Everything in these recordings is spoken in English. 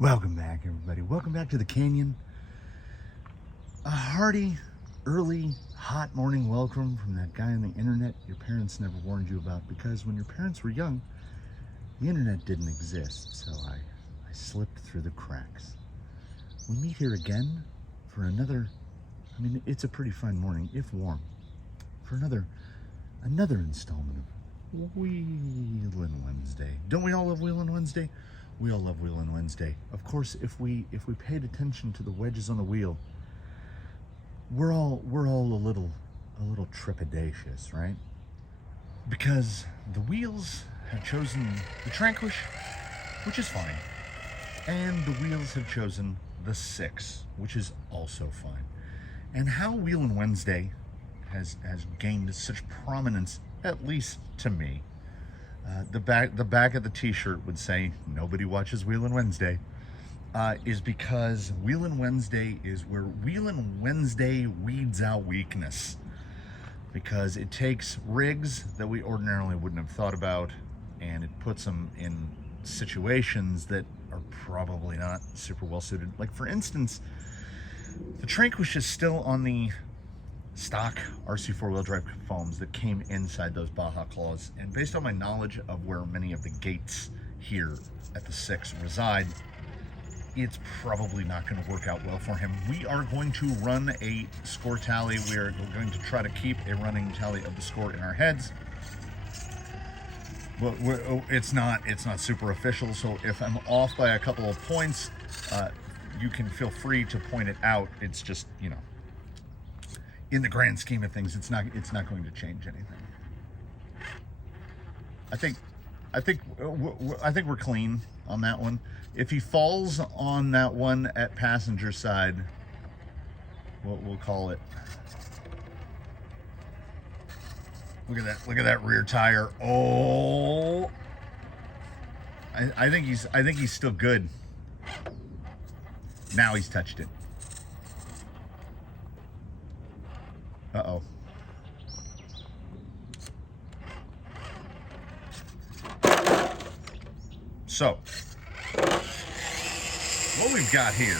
Welcome back, everybody. Welcome back to the canyon. A hearty, early, hot morning welcome from that guy on the internet your parents never warned you about, because when your parents were young, the internet didn't exist, so I slipped through the cracks. We meet here again for another, it's a pretty fine morning, if warm, for another installment of Wheelin Wednesday. Don't we all love Wheelin Wednesday? We all love Wheelin Wednesday. Of course, if we paid attention to the wedges on the wheel, we're all a little trepidatious, right? Because the wheels have chosen the Tranquish, which is fine, and the wheels have chosen the 6, which is also fine. And how Wheelin Wednesday has gained such prominence, at least to me. The back of the t-shirt would say nobody watches Wheelin Wednesday, is because Wheelin Wednesday is where Wheelin Wednesday weeds out weakness, because it takes rigs that we ordinarily wouldn't have thought about and it puts them in situations that are probably not super well suited. Like, for instance, the Tranquish is still on the stock RC 4-wheel drive foams that came inside those Baja claws, and based on my knowledge of where many of the gates here at the 6 reside, it's probably not going to work out well for him. We are going to run a score tally. We're going to try to keep a running tally of the score in our heads, but it's not super official, so if I'm off by a couple of points, you can feel free to point it out. It's just, in the grand scheme of things, it's not going to change anything. I think we're clean on that one. If he falls on that one at passenger side, we'll call it. Look at that rear tire. Oh, I think he's still good. Now he's touched it. Uh-oh. So, what we've got here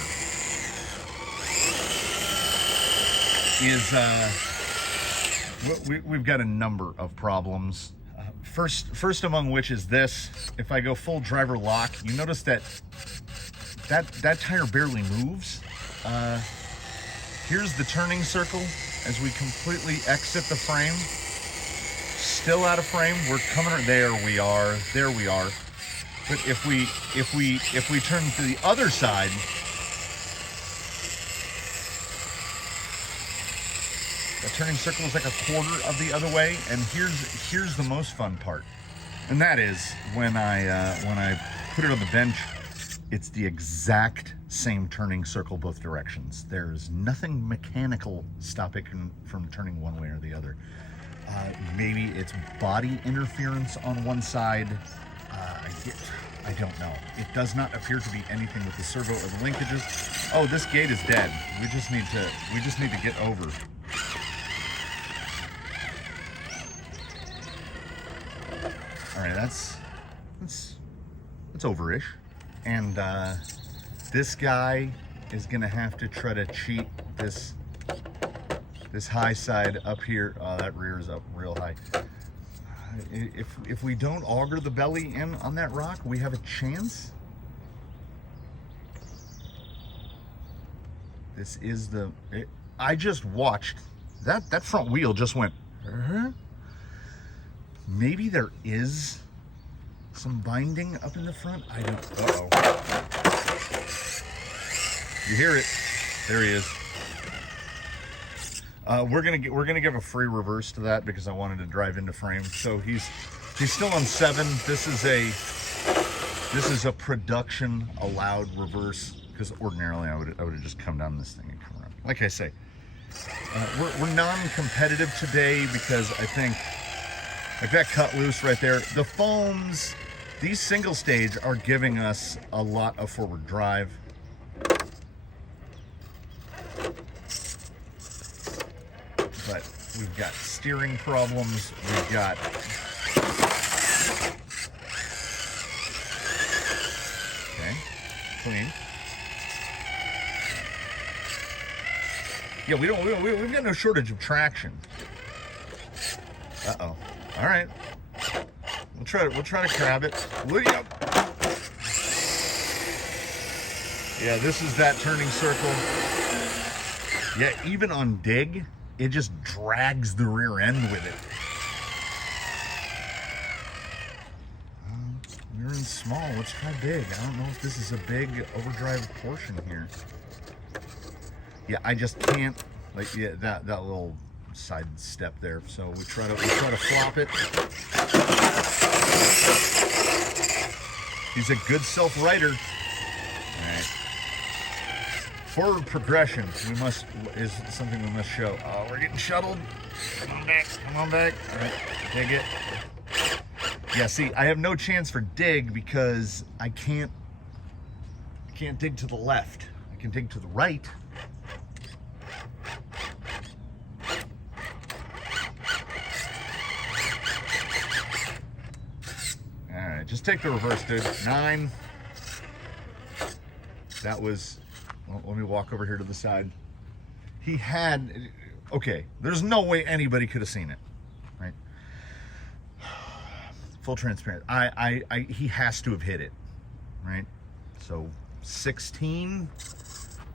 is, we've got a number of problems. First among which is this. If I go full driver lock, you notice that tire barely moves. Here's the turning circle as we completely exit the frame. Still out of frame. We're coming. There we are. But if we turn to the other side, the turning circle is like a quarter of the other way. And here's the most fun part, and that is when I put it on the bench. It's the exact same turning circle both directions. There's nothing mechanical stopping from turning one way or the other. Maybe it's body interference on one side. I don't know. It does not appear to be anything with the servo or the linkages. Oh, this gate is dead. We just need to get over. All right, that's over-ish. And this guy is gonna have to try to cheat this high side up here. Oh, that rear is up real high. If we don't auger the belly in on that rock, we have a chance. This is I just watched that front wheel just went. Maybe there is some binding up in the front. I don't. Uh-oh. You hear it? There he is. We're gonna give a free reverse to that because I wanted to drive into frame. So he's still on 7. This is a production allowed reverse, because ordinarily I would have just come down this thing and come around. Like I say, we're non-competitive today because I think, like, that cut loose right there. The foams, these single stage are giving us a lot of forward drive. But we've got steering problems. We've got So between. Yeah, we've got no shortage of traction. Uh-oh. All right. We'll try to crab it. Yep. Yeah, this is that turning circle. Yeah, even on dig, it just drags the rear end with it. We're in small. Let's try big. I don't know if this is a big overdrive portion here. Yeah, I just can't. Like, yeah, that little side step there. So we try to flop it. He's a good self-rider. All right. Forward progression is something we must show. Oh, we're getting shuttled. Come on back. Come on back. All right, dig it. Yeah, see, I have no chance for dig because I can't dig to the left. I can dig to the right. All right, just take the reverse, dude. 9. That was, well, let me walk over here to the side. He had, okay, there's no way anybody could have seen it, right? Full transparent. He has to have hit it, right? So 16.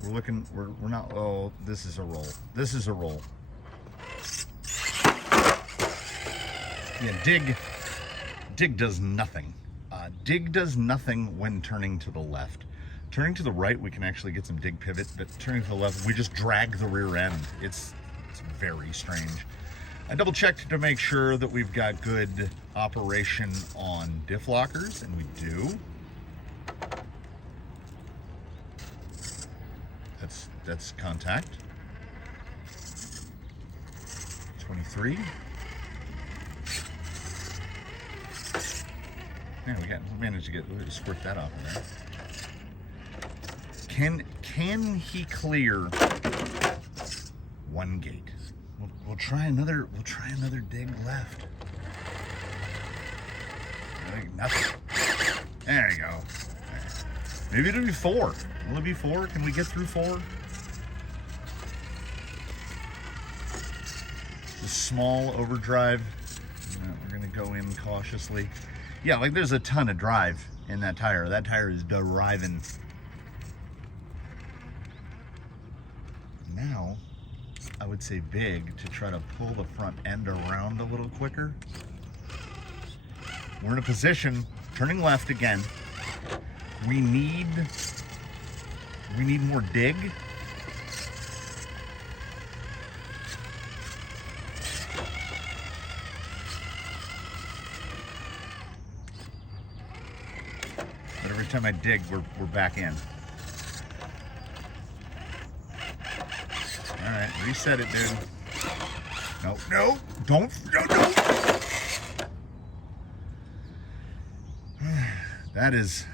We're looking. We're not. Oh, this is a roll. This is a roll. Yeah, dig does nothing. Dig does nothing when turning to the left. Turning to the right, we can actually get some dig pivot, but turning to the left, we just drag the rear end. It's very strange. I double checked to make sure that we've got good operation on diff lockers, and we do. That's contact. 23. Yeah, we managed to squirt that off of there. Can he clear one gate? We'll try another dig left. Nothing. There you go. Maybe it'll be 4. Will it be 4? Can we get through 4? The small overdrive. We're gonna go in cautiously. Yeah, like there's a ton of drive in that tire. That tire is driving. Now, I would say big to try to pull the front end around a little quicker. We're in a position, turning left again. We need more dig. But every time I dig, we're back in. All right, reset it, dude. No, don't, no. That is,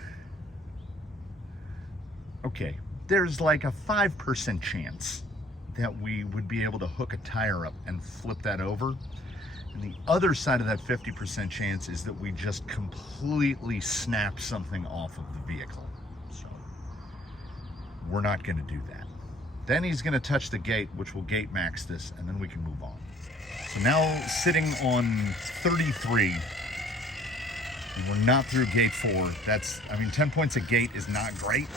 okay, there's like a 5% chance that we would be able to hook a tire up and flip that over. And the other side of that 50% chance is that we just completely snap something off of the vehicle. So we're not gonna do that. Then he's gonna touch the gate, which will gate max this, and then we can move on. So now sitting on 33, and we're not through gate 4. That's, I mean, 10 points a gate is not great.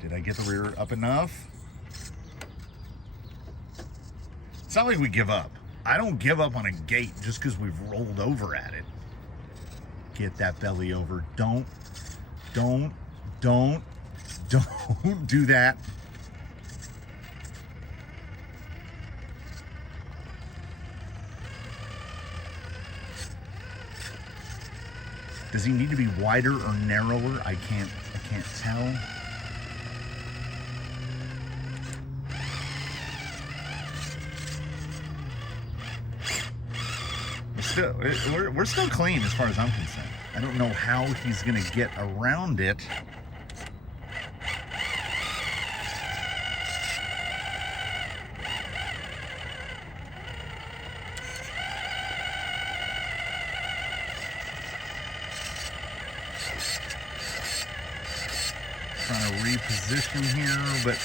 Did I get the rear up enough? It's not like we give up. I don't give up on a gate just because we've rolled over at it. Get that belly over. Don't do that. Does he need to be wider or narrower? I can't tell. We're still clean as far as I'm concerned. I don't know how he's gonna get around it. trying to reposition here, but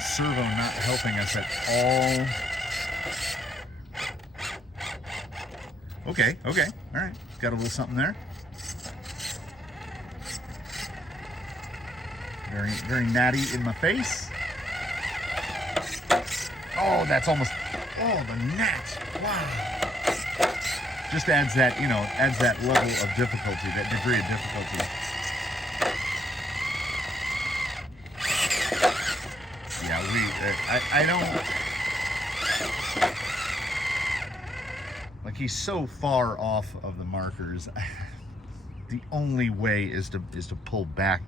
servo not helping us at all. Okay, all right. Got a little something there. Very natty in my face. Oh, that's almost, the gnat. Wow. Just adds that, adds that level of difficulty, that degree of difficulty. Yeah, I don't, like, he's so far off of the markers. The only way is to pull back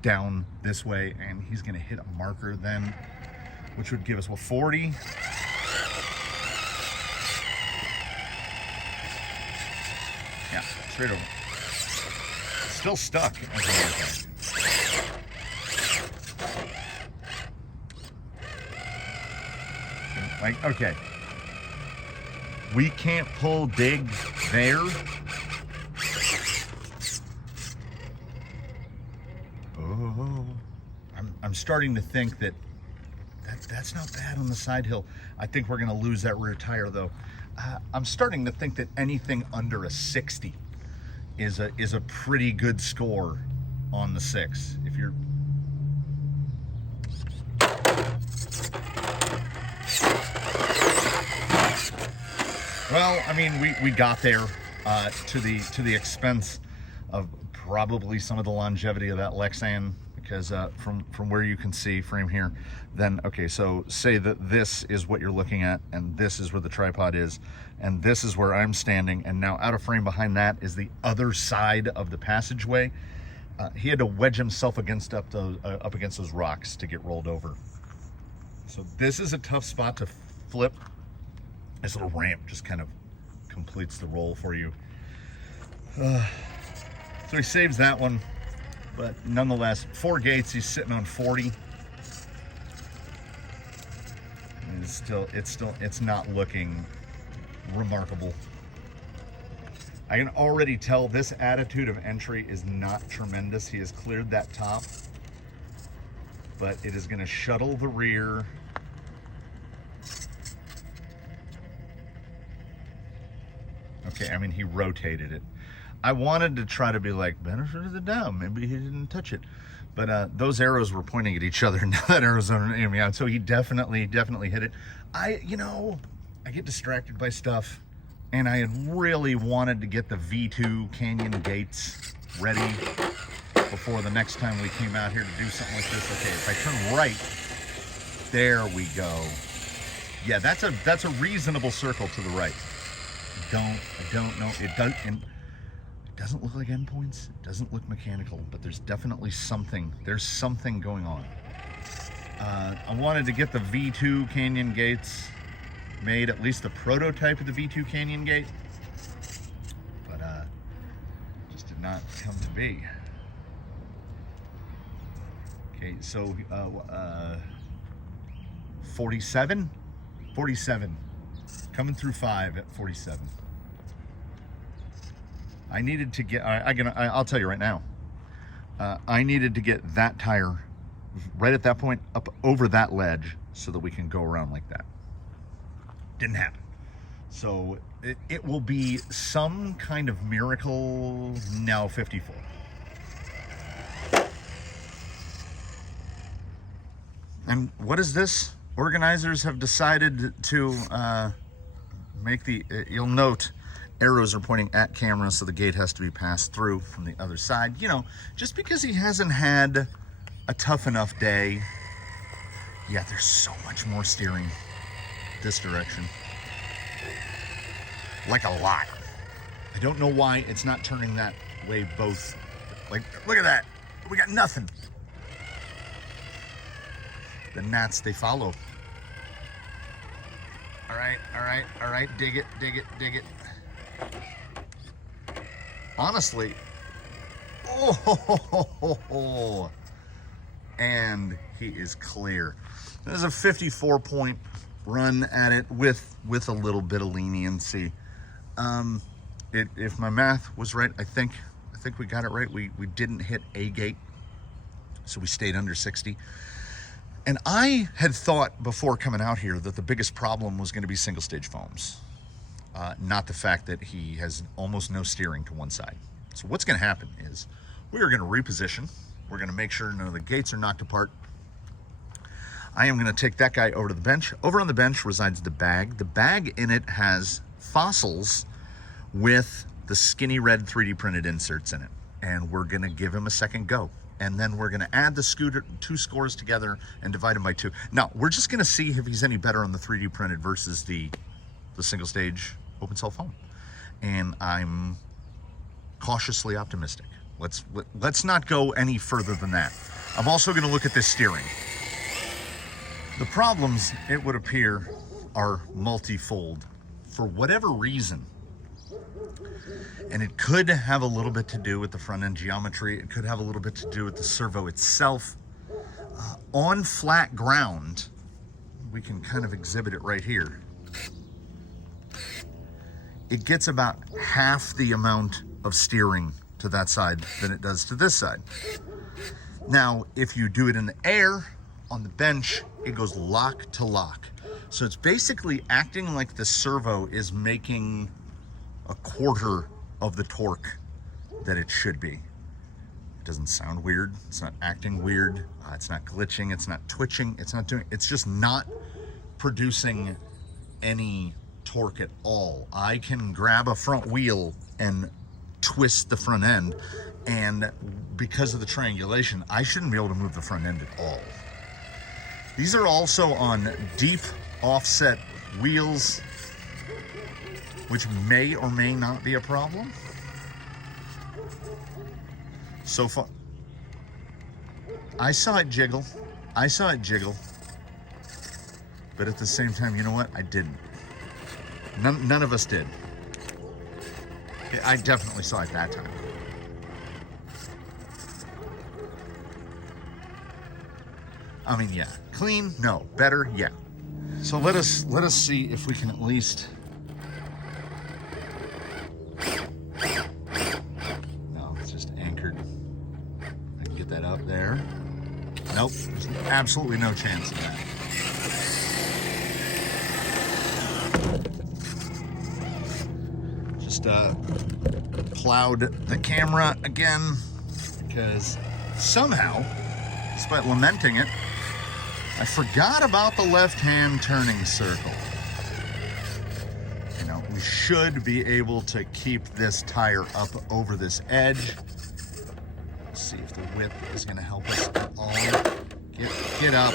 down this way, and he's gonna hit a marker then, which would give us, 40? Yeah, straight over. Still stuck. Like, okay. We can't pull dig there. Oh, I'm starting to think that's not bad on the side hill. I think we're gonna lose that rear tire though. I'm starting to think that anything under a 60 is a pretty good score on the 6. If you're well, I mean, we got there to the expense of probably some of the longevity of that Lexan, because from where you can see frame here, then okay, so say that this is what you're looking at, and this is where the tripod is, and this is where I'm standing, and now out of frame behind that is the other side of the passageway. He had to wedge himself against up against those rocks to get rolled over. So this is a tough spot to flip. This little ramp just kind of completes the roll for you. So he saves that one, but nonetheless, 4 gates, he's sitting on 40. And it's not looking remarkable. I can already tell this attitude of entry is not tremendous. He has cleared that top, but it is going to shuttle the rear. Okay, I mean, he rotated it. I wanted to try to be like, benefit of the doubt, maybe he didn't touch it. But those arrows were pointing at each other. Now that arrow's on me out, so he definitely hit it. I get distracted by stuff, and I had really wanted to get the V2 canyon gates ready before the next time we came out here to do something like this. Okay, if I turn right, there we go. Yeah, that's a reasonable circle to the right. I don't know. It doesn't look like endpoints. It doesn't look mechanical, but there's definitely something. There's something going on. I wanted to get the V2 canyon gates made, at least the prototype of the V2 canyon gate, but just did not come to be. Okay, so 47, coming through 5 at 47. I needed to get, I'll tell you right now, I needed to get that tire right at that point up over that ledge so that we can go around like that. Didn't happen. So it will be some kind of miracle now 54. And what is this? Organizers have decided to make the, you'll note, arrows are pointing at camera, so the gate has to be passed through from the other side. Just because he hasn't had a tough enough day. Yeah, there's so much more steering this direction. Like a lot. I don't know why it's not turning that way both. Like, look at that. We got nothing. The gnats, they follow. All right. Dig it. Honestly, and he is clear. There's a 54-point run at it with a little bit of leniency. If my math was right, I think we got it right. We didn't hit a gate So we stayed under 60. And I had thought before coming out here that the biggest problem was going to be single stage foams, not the fact that he has almost no steering to one side. So what's going to happen is we are going to reposition. We're going to make sure none of the gates are knocked apart. I am going to take that guy over to the bench. Over on the bench resides the bag. The bag in it has fossils with the skinny red 3D printed inserts in it. And we're going to give him a second go. And then we're going to add the two scores together and divide them by 2. Now, we're just going to see if he's any better on the 3D printed versus the single stage open cell foam. And I'm cautiously optimistic. Let's not go any further than that. I'm also going to look at this steering. The problems, it would appear, are multifold. For whatever reason, and it could have a little bit to do with the front end geometry. It could have a little bit to do with the servo itself. On flat ground, we can kind of exhibit it right here. It gets about half the amount of steering to that side than it does to this side. Now, if you do it in the air, on the bench, it goes lock to lock. So it's basically acting like the servo is making a quarter of the torque that it should be. It doesn't sound weird. It's not acting weird. It's not glitching. It's not twitching. It's just not producing any torque at all. I can grab a front wheel and twist the front end, and because of the triangulation, I shouldn't be able to move the front end at all. These are also on deep offset wheels, which may or may not be a problem. So far, I saw it jiggle. But at the same time, you know what? I didn't. None of us did. I definitely saw it that time. I mean, yeah. Clean? No. Better? Yeah. So let us see if we can at least. No, it's just anchored. I can get that up there. Nope. There's absolutely no chance of that. Just plowed the camera again because somehow, despite lamenting it, I forgot about the left-hand turning circle. You know, we should be able to keep this tire up over this edge. Let's see if the whip is going to help us at all. Get up.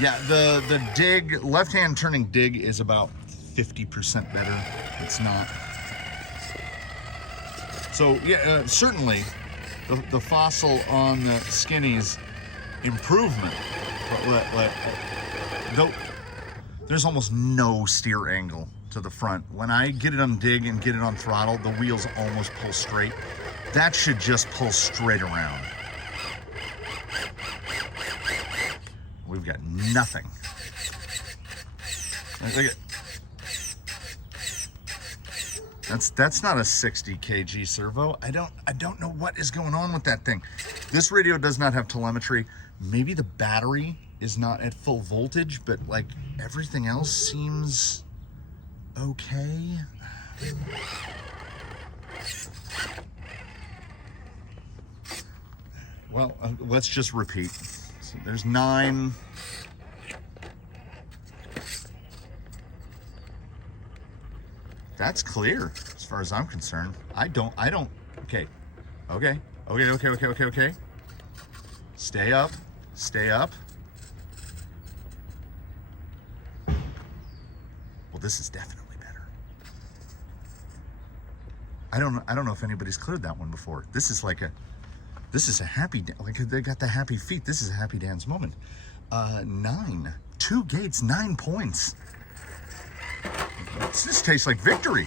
Yeah, the dig, left-hand turning dig is about 50% better. It's not. So yeah, certainly the fossil on the skinny's improvement, though there's almost no steer angle to the front. When I get it on dig and get it on throttle, the wheels almost pull straight. That should just pull straight around. We've got nothing. Look at. That's not a 60 kg servo. I don't know what is going on with that thing. This radio does not have telemetry. Maybe the battery is not at full voltage, but like everything else seems okay. Well, let's just repeat. So there's 9. That's clear as far as I'm concerned. I don't, okay. Stay up. Well, this is definitely better. I don't know if anybody's cleared that one before. This is a happy, like they got the happy feet. This is a happy dance moment. 9, 2 gates, 9 points. This tastes like victory.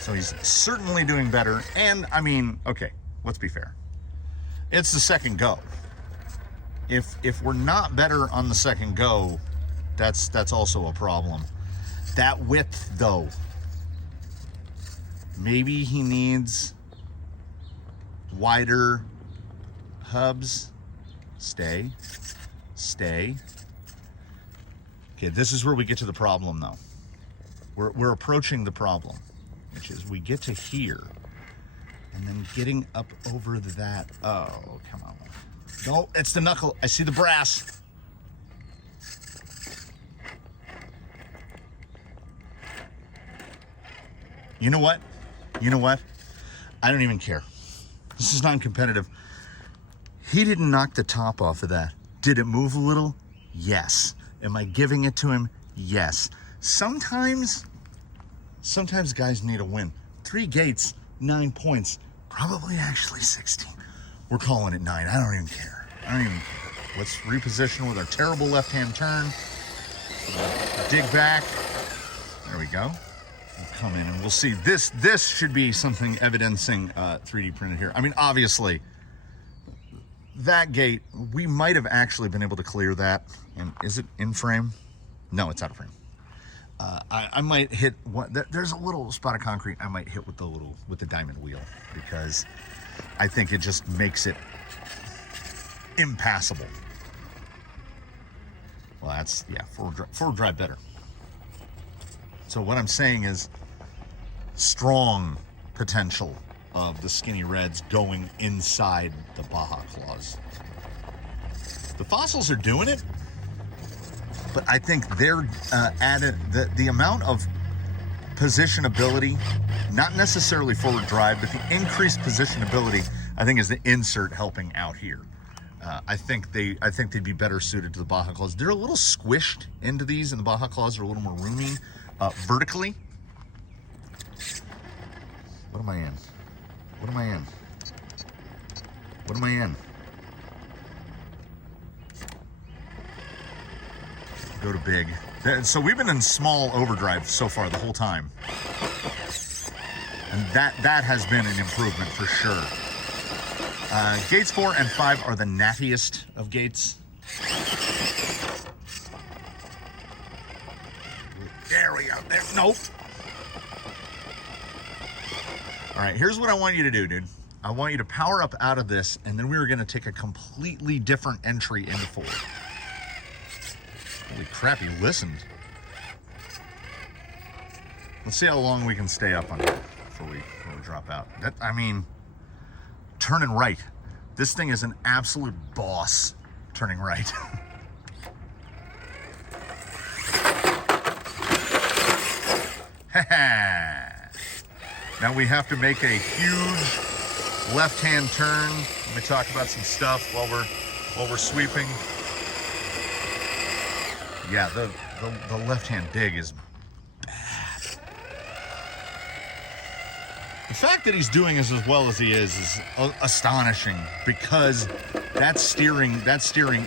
So he's certainly doing better. And I mean, okay, let's be fair. It's the second go. If we're not better on the second go, that's also a problem. That width though, Maybe he needs wider hubs. Stay. Okay, this is where we get to the problem though. We're approaching the problem, which is we get to here and then getting up over that. Oh, come on. No, it's the knuckle. I see the brass. You know what? I don't even care. This is non-competitive. He didn't knock the top off of that. Did it move a little? Yes. Am I giving it to him? Yes. Sometimes guys need a win. 3 gates, 9 points. Probably actually 16. We're calling it 9. I don't even care. Let's reposition with our terrible left-hand turn. Dig back. There we go. We'll come in and we'll see. This should be something evidencing 3D printed here. I mean, obviously, that gate, we might have actually been able to clear that. And is it in frame? No, it's out of frame. I might hit one. There's a little spot of concrete I might hit with the diamond wheel, because I think it just makes it impassable. Well, that's, yeah, forward drive better. So what I'm saying is strong potential of the Skinny Reds going inside the Baja Claws. The Fossils are doing it, but I think they're added the amount of positionability, not necessarily forward drive, but the increased positionability, I think, is the insert helping out here. I think they'd be better suited to the Baja Claws. They're a little squished into these, and the Baja Claws are a little more roomy vertically. What am I in? What am I in? What am I in? Go to big. So we've been in small overdrive so far the whole time. And that has been an improvement for sure. Gates 4 and 5 are the nattiest of gates. There we go. There. Nope. All right, here's what I want you to do, dude. I want you to power up out of this, and then we were going to take a completely different entry into 4. Holy crap, he listened. Let's see how long we can stay up on it before we drop out. I mean, turning right. This thing is an absolute boss turning right. Now we have to make a huge left-hand turn. Let me talk about some stuff while we're sweeping. Yeah, the left-hand dig is bad. The fact that he's doing this as well as he is astonishing, because that steering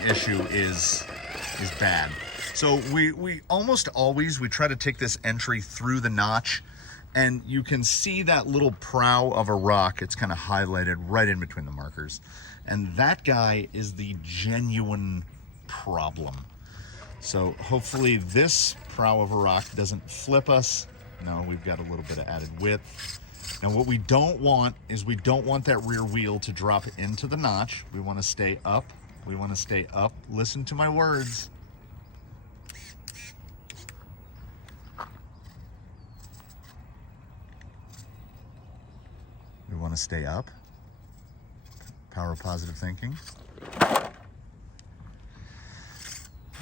issue is bad. So we almost always try to take this entry through the notch, and you can see that little prow of a rock. It's kind of highlighted right in between the markers, and that guy is the genuine problem. So hopefully this prow of a rock doesn't flip us. No, we've got a little bit of added width. Now what we don't want is we don't want that rear wheel to drop into the notch. We want to stay up. We want to stay up. Listen to my words. We want to stay up. Power of positive thinking.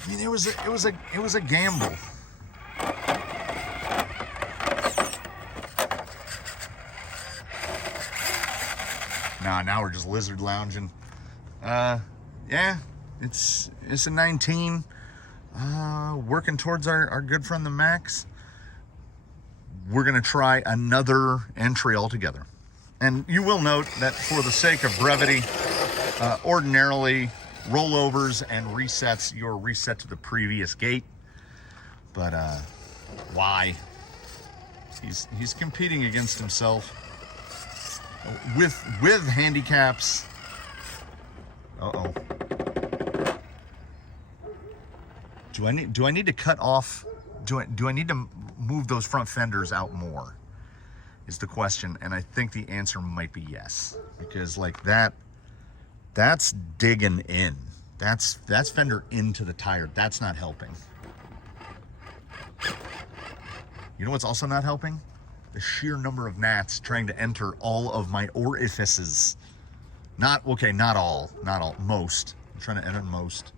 I mean, it was a gamble. Now we're just lizard lounging. Yeah, it's a 19. Working towards our good friend the Max. We're gonna try another entry altogether. And you will note that for the sake of brevity, ordinarily rollovers and resets, you're reset to the previous gate. But why? He's competing against himself with handicaps. Uh-oh. Do I need to cut off? Do I need to move those front fenders out more? is the question, and I think the answer might be yes, because like that's digging in. That's fender into the tire. That's not helping. You know what's also not helping? The sheer number of gnats trying to enter all of my orifices. Not all, most. I'm trying to enter most.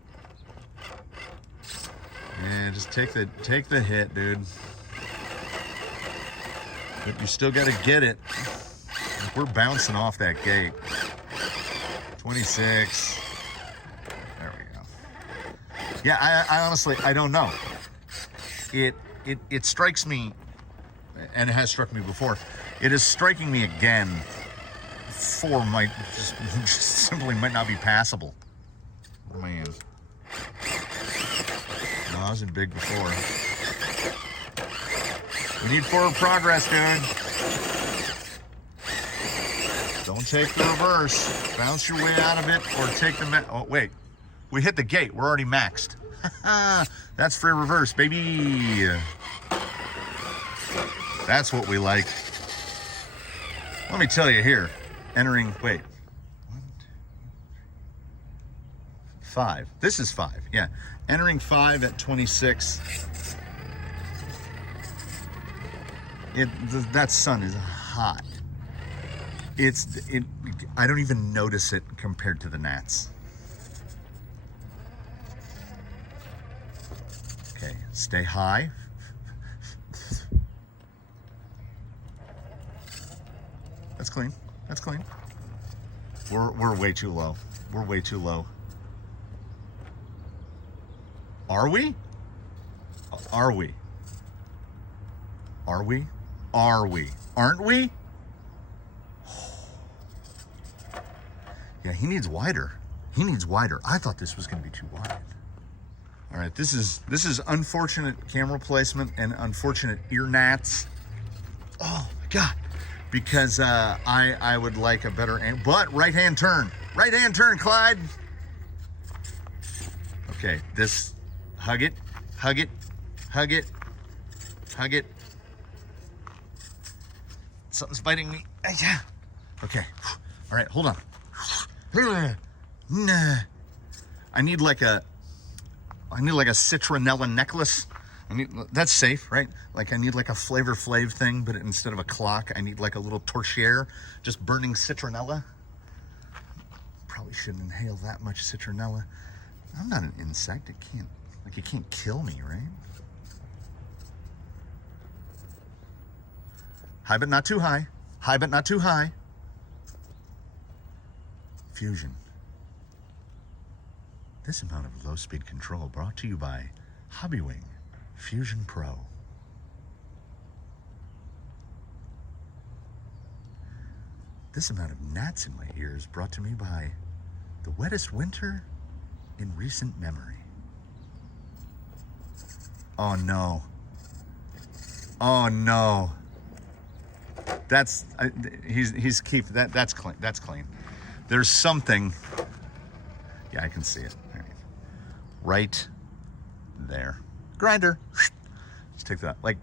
Yeah, just take the hit, dude. But you still got to get it. We're bouncing off that gate. 26. There we go. Yeah, I honestly, I don't know. It strikes me, and it has struck me before. It is striking me again. 4 might just simply might not be passable. What am I in? No, I was in big before. We need forward progress, dude. Don't take the reverse. Bounce your way out of it, or take the oh, wait. We hit the gate. We're already maxed. That's free reverse, baby. That's what we like. Let me tell you here. Entering, wait. 1, 2, 3, 5. This is 5, yeah. Entering 5 at 26. That sun is hot. I don't even notice it compared to the gnats. Okay, stay high. That's clean. That's clean. We're way too low. We're way too low. Are we? Are we? Are we? Are we? Aren't we? Yeah, he needs wider. He needs wider. I thought this was going to be too wide. All right, this is unfortunate camera placement and unfortunate ear gnats. Oh my God. Because I would like a better, but right-hand turn, Clyde. Okay, this, hug it, hug it, hug it, hug it. Something's biting me. Yeah. Okay. All right, hold on. I need like a citronella necklace. That's safe, right? Like I need like a Flavor Flav thing, but instead of a clock, I need like a little torchère, just burning citronella. Probably shouldn't inhale that much citronella. I'm not an insect. It can't kill me, right? High but not too high. High but not too high. Fusion. This amount of low-speed control brought to you by Hobbywing Fusion Pro. This amount of gnats in my ears brought to me by the wettest winter in recent memory. Oh no. Oh no. That's he's keep that's clean. That's clean. There's something. Yeah, I can see it. All right there. Grinder. Let's take that. Like,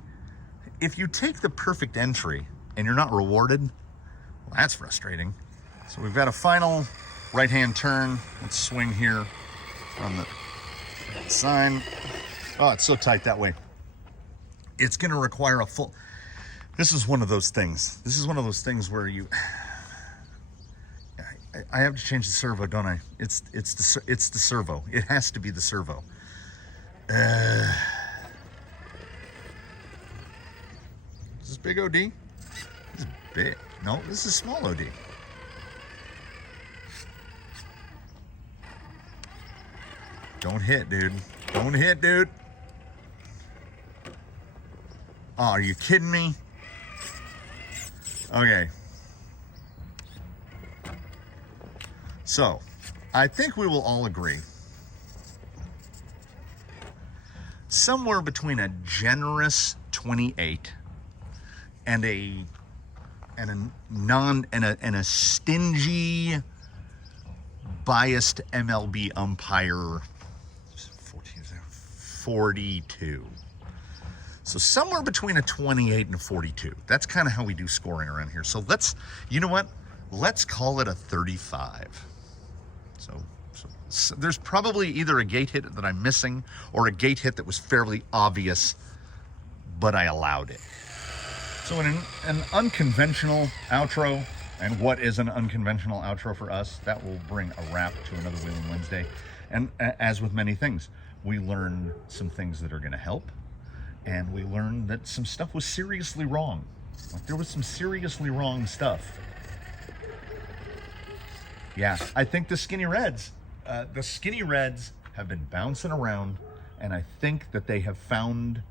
if you take the perfect entry and you're not rewarded, well, that's frustrating. So we've got a final right-hand turn. Let's swing here on the sign. Oh, it's so tight that way. It's going to require a full... This is one of those things. This is one of those things where you... I have to change the servo, don't I? It's the servo. It has to be the servo. Is this big OD? This is big. No, this is small OD. Don't hit, dude. Don't hit, dude. Oh, are you kidding me? Okay. So, I think we will all agree. Somewhere between a generous 28 and a stingy, biased MLB umpire 42. So somewhere between a 28 and a 42. That's kind of how we do scoring around here. So you know what? Let's call it a 35. So there's probably either a gate hit that I'm missing or a gate hit that was fairly obvious, but I allowed it. So in an unconventional outro, and what is an unconventional outro for us, that will bring a wrap to another Wheelin Wednesday. And as with many things, we learn some things that are going to help, and we learned that some stuff was seriously wrong. Like, there was some seriously wrong stuff. Yeah, I think the skinny reds have been bouncing around, and I think that they have found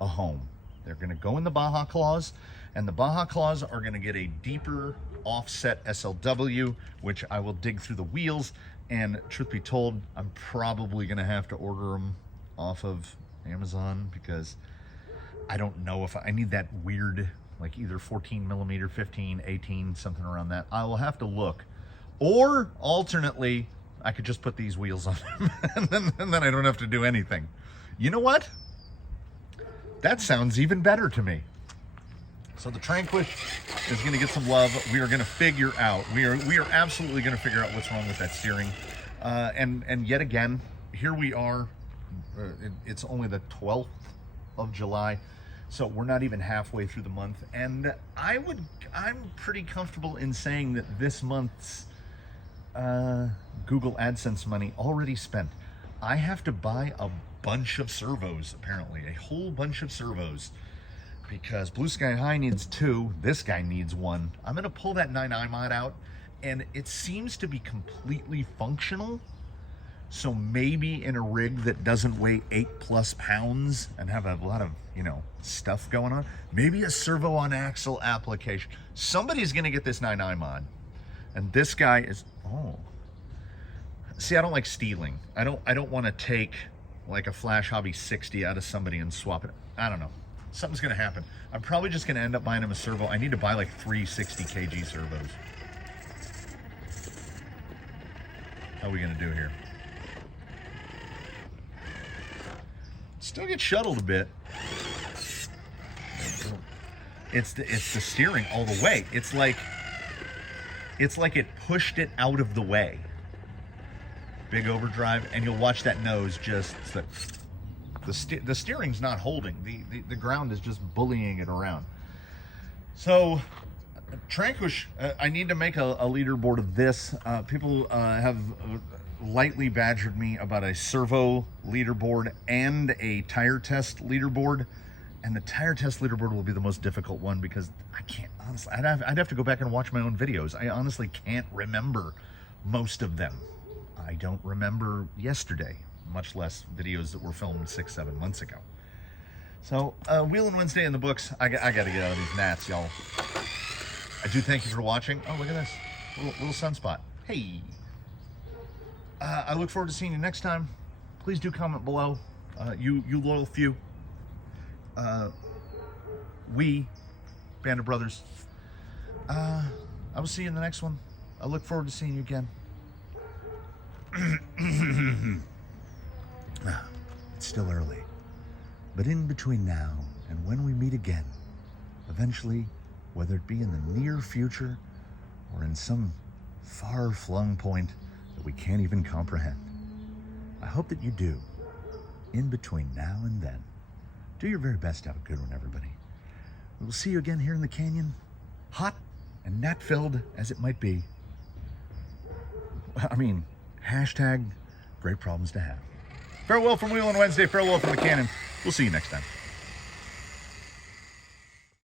a home. They're going to go in the Baja Claws, and the Baja Claws are going to get a deeper offset SLW, which I will dig through the wheels. And truth be told, I'm probably going to have to order them off of Amazon, because I don't know if I need that weird, like either 14 millimeter, 15, 18, something around that. I will have to look. Or alternately, I could just put these wheels on them and then I don't have to do anything. You know what? That sounds even better to me. So the Tranquish is going to get some love. We are going to figure out. We are absolutely going to figure out what's wrong with that steering. And yet again, here we are. It's only the 12th of July, so we're not even halfway through the month. And I'm pretty comfortable in saying that this month's Google AdSense money already spent. I have to buy a bunch of servos, apparently, a whole bunch of servos, because Blue Sky High needs 2, this guy needs 1. I'm going to pull that 9i mod out, and it seems to be completely functional. So maybe in a rig that doesn't weigh 8+ pounds and have a lot of, stuff going on, maybe a servo on axle application. Somebody's going to get this 9i mod. And this guy is, see, I don't like stealing. I don't want to take like a Flash Hobby 60 out of somebody and swap it. I don't know. Something's going to happen. I'm probably just going to end up buying him a servo. I need to buy like 3 60 kg servos. How are we going to do here? Still get shuttled a bit. It's the steering all the way. It's like it pushed it out of the way. Big overdrive, and you'll watch that nose just slip. The steering's not holding. The ground is just bullying it around. So, Tranquish, I need to make a leaderboard of this. People have lightly badgered me about a servo leaderboard and a tire test leaderboard. And the tire test leaderboard will be the most difficult one, because I can't, honestly, I'd have to go back and watch my own videos. I honestly can't remember most of them. I don't remember yesterday, much less videos that were filmed 6-7 months ago. So, Wheelin Wednesday in the books. I got to get out of these gnats, y'all. I do thank you for watching. Oh, look at this. Little sunspot. Hey. I look forward to seeing you next time. Please do comment below. You loyal few. We, Band of Brothers. I will see you in the next one. I look forward to seeing you again. It's still early, but in between now and when we meet again, eventually, whether it be in the near future or in some far-flung point that we can't even comprehend, I hope that you do, in between now and then, do your very best to have a good one, everybody. We will see you again here in the canyon, hot and gnat-filled as it might be. I mean, hashtag great problems to have. Farewell from Wheelin Wednesday. Farewell from the canyon. We'll see you next time.